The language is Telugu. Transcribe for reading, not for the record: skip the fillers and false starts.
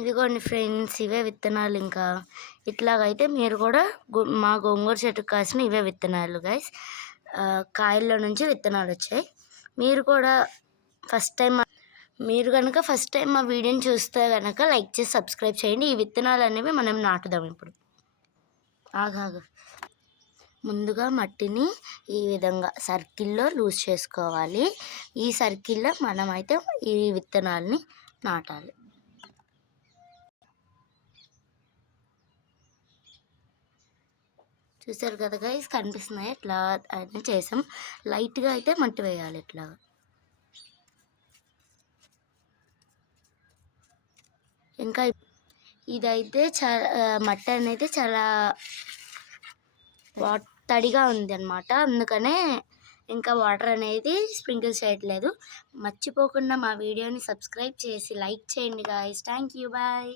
ఇదిగోండి ఫ్రెండ్స్, ఇవే విత్తనాలు. ఇంకా ఇట్లాగైతే మీరు కూడా మా గోంగూర చెట్టుకు కాసిన ఇవే విత్తనాలు గైస్. కాయల్లో నుంచి విత్తనాలు వచ్చాయి. మీరు కూడా ఫస్ట్ టైం మా వీడియోని చూస్తే కనుక లైక్ చేసి సబ్స్క్రైబ్ చేయండి. ఈ విత్తనాలు అనేవి మనం నాటుదాం ఇప్పుడు. ఆగాగు. ముందుగా మట్టిని ఈ విధంగా సర్కిల్లో లూజ్ చేసుకోవాలి. ఈ సర్కిల్లో మనమైతే ఈ విత్తనాలని నాటాలి. చూసారు కదా గైస్, కనిపిస్తున్నాయి. ఇట్లా అయితే చేసాం. లైట్గా అయితే మట్టి వేయాలి. ఇట్లా ఇంకా ఇదైతే మట్టి అనేది చాలా తడిగా ఉంది అన్నమాట. అందుకనే ఇంకా వాటర్ అనేది స్ప్రింకిల్ చేయట్లేదు. మర్చిపోకుండా మా వీడియోని సబ్స్క్రైబ్ చేసి లైక్ చేయండి గాయ్స్. Thank you, bye.